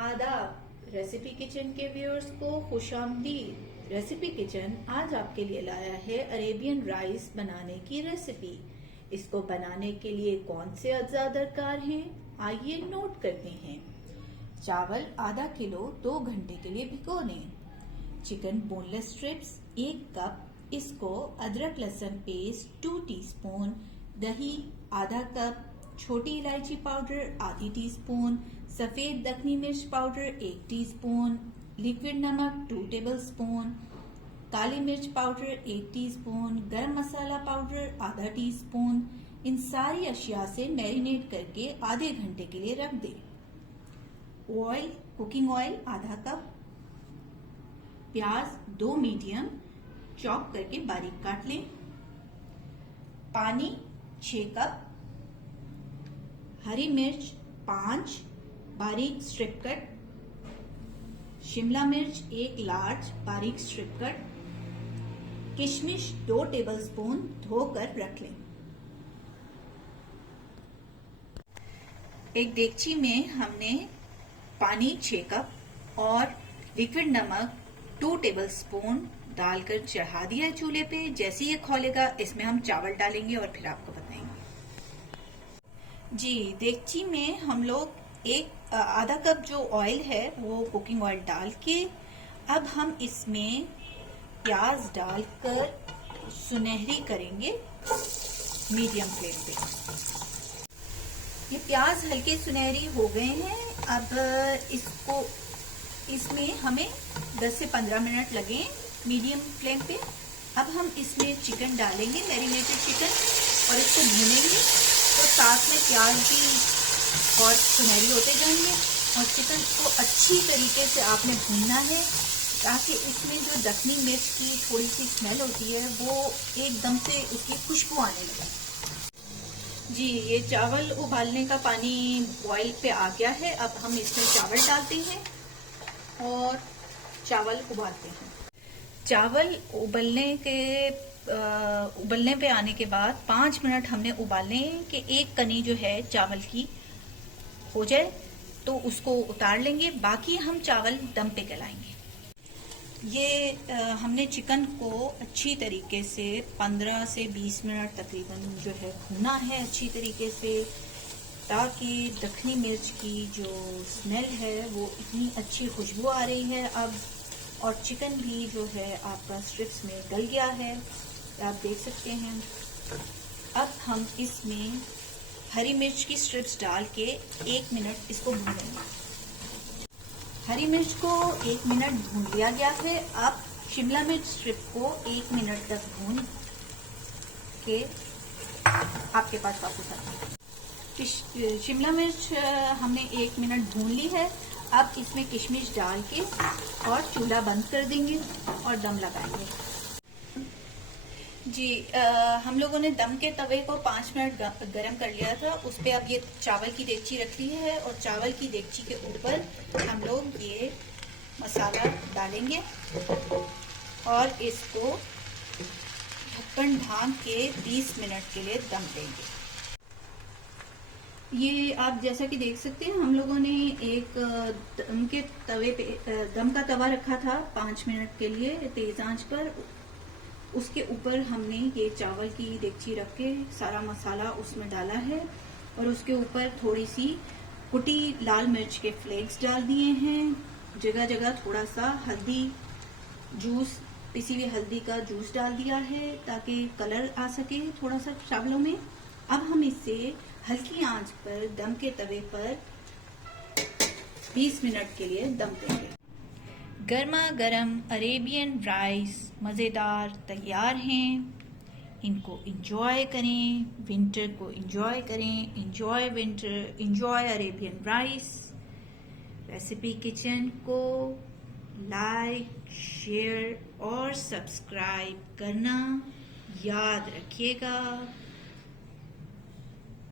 आदाब। Recipe kitchen के viewers को खुशामदीद। रेसिपी किचन आज आपके लिए लाया है अरेबियन राइस बनाने की रेसिपी। इसको बनाने के लिए कौन से अज्जा दरकार हैं, आइए नोट करते हैं। चावल आधा किलो 2 घंटे के लिए भिगोने। चिकन बोनलेस स्ट्रिप्स 1 कप, इसको अदरक लहसुन पेस्ट 2 टीस्पून, दही आधा कप, छोटी इलायची पाउडर आधी टीस्पून, सफेद दखनी मिर्च पाउडर 1 टीस्पून, लिक्विड नमक 2 टेबलस्पून, काली मिर्च पाउडर 1 टीस्पून, गरम मसाला पाउडर आधा टीस्पून। इन सारी अशिया से मैरिनेट करके आधे घंटे के लिए रख दें। ऑयल, कुकिंग ऑयल आधा कप, प्याज 2 मीडियम चॉप करके बारीक काट लें, पानी 6 कप, हरी मिर्च 5 बारीक स्ट्रिप कट, शिमला मिर्च 1 लार्ज बारीक स्ट्रिप कट, किशमिश 2 टेबलस्पून धोकर रख लें। एक देगची में हमने पानी 6 कप और लिक्विड नमक 2 टेबलस्पून डालकर चढ़ा दिया है चूल्हे पे। जैसे ये खौलेगा इसमें हम चावल डालेंगे और फिर आपको बताएंगे। जी, देगची में हम लोग आधा कप जो ऑयल है वो कुकिंग ऑयल डाल के अब हम इसमें प्याज डालकर सुनहरी करेंगे मीडियम फ्लेम पे। ये प्याज हल्के सुनहरी हो गए हैं। अब इसमें हमें 10 से 15 मिनट लगे मीडियम फ्लेम पे। अब हम इसमें चिकन डालेंगे, मैरिनेटेड चिकन, और इसको भूनेंगे तो साथ में प्याज भी और सुनहरी होते जाएंगे। और चिकन को अच्छी तरीके से आपने भूनना है ताकि इसमें जो दखनी मिर्च की थोड़ी सी स्मेल होती है वो एकदम से उसकी खुशबू आने लगे। जी, ये चावल उबालने का पानी बॉईल पे आ गया है। अब हम इसमें चावल डालते हैं और चावल उबालते हैं। चावल उबलने पे आने के बाद 5 मिनट हमने उबालने कि एक कनी जो है चावल की हो जाए तो उसको उतार लेंगे। बाकी हम चावल दम पे गलाएंगे। ये हमने चिकन को अच्छी तरीके से 15 से 20 मिनट तकरीबन जो है भुना है अच्छी तरीके से, ताकि दखनी मिर्च की जो स्मेल है वो इतनी अच्छी खुशबू आ रही है अब, और चिकन भी जो है आपका स्ट्रिप्स में गल गया है, आप देख सकते हैं। अब हम इसमें हरी मिर्च की स्ट्रिप्स डाल के 1 मिनट इसको भूनेंगे। हरी मिर्च को 1 मिनट भून लिया गया है। अब शिमला मिर्च स्ट्रिप को 1 मिनट तक भून के आपके पास वापस आते हैं। शिमला मिर्च हमने 1 मिनट भून ली है। अब इसमें किशमिश डाल के और चूल्हा बंद कर देंगे और दम लगाएंगे। जी, हम लोगों ने दम के तवे को 5 मिनट गरम कर लिया था। उस पे अब ये चावल की देगची रखी है और चावल की देगची के ऊपर हम लोग ये मसाला डालेंगे और इसको ढक्कन ढांक के 20 मिनट के लिए दम देंगे। ये आप जैसा कि देख सकते हैं हम लोगों ने एक दम के तवे पे दम का तवा रखा था 5 मिनट के लिए तेज आंच पर। उसके ऊपर हमने ये चावल की देगची रख के सारा मसाला उसमें डाला है और उसके ऊपर थोड़ी सी कुटी लाल मिर्च के फ्लेक्स डाल दिए हैं। जगह जगह थोड़ा सा हल्दी जूस, पिसी हुई हल्दी का जूस डाल दिया है ताकि कलर आ सके थोड़ा सा चावलों में। अब हम इसे हल्की आंच पर दम के तवे पर 20 मिनट के लिए दम देंगे। गर्मा गर्म अरेबियन राइस मज़ेदार तैयार हैं। इनको इंजॉय करें, विंटर को इंजॉय करें। Enjoy winter, enjoy Arabian rice. Recipe kitchen को लाइक, शेयर और सब्सक्राइब करना याद रखिएगा।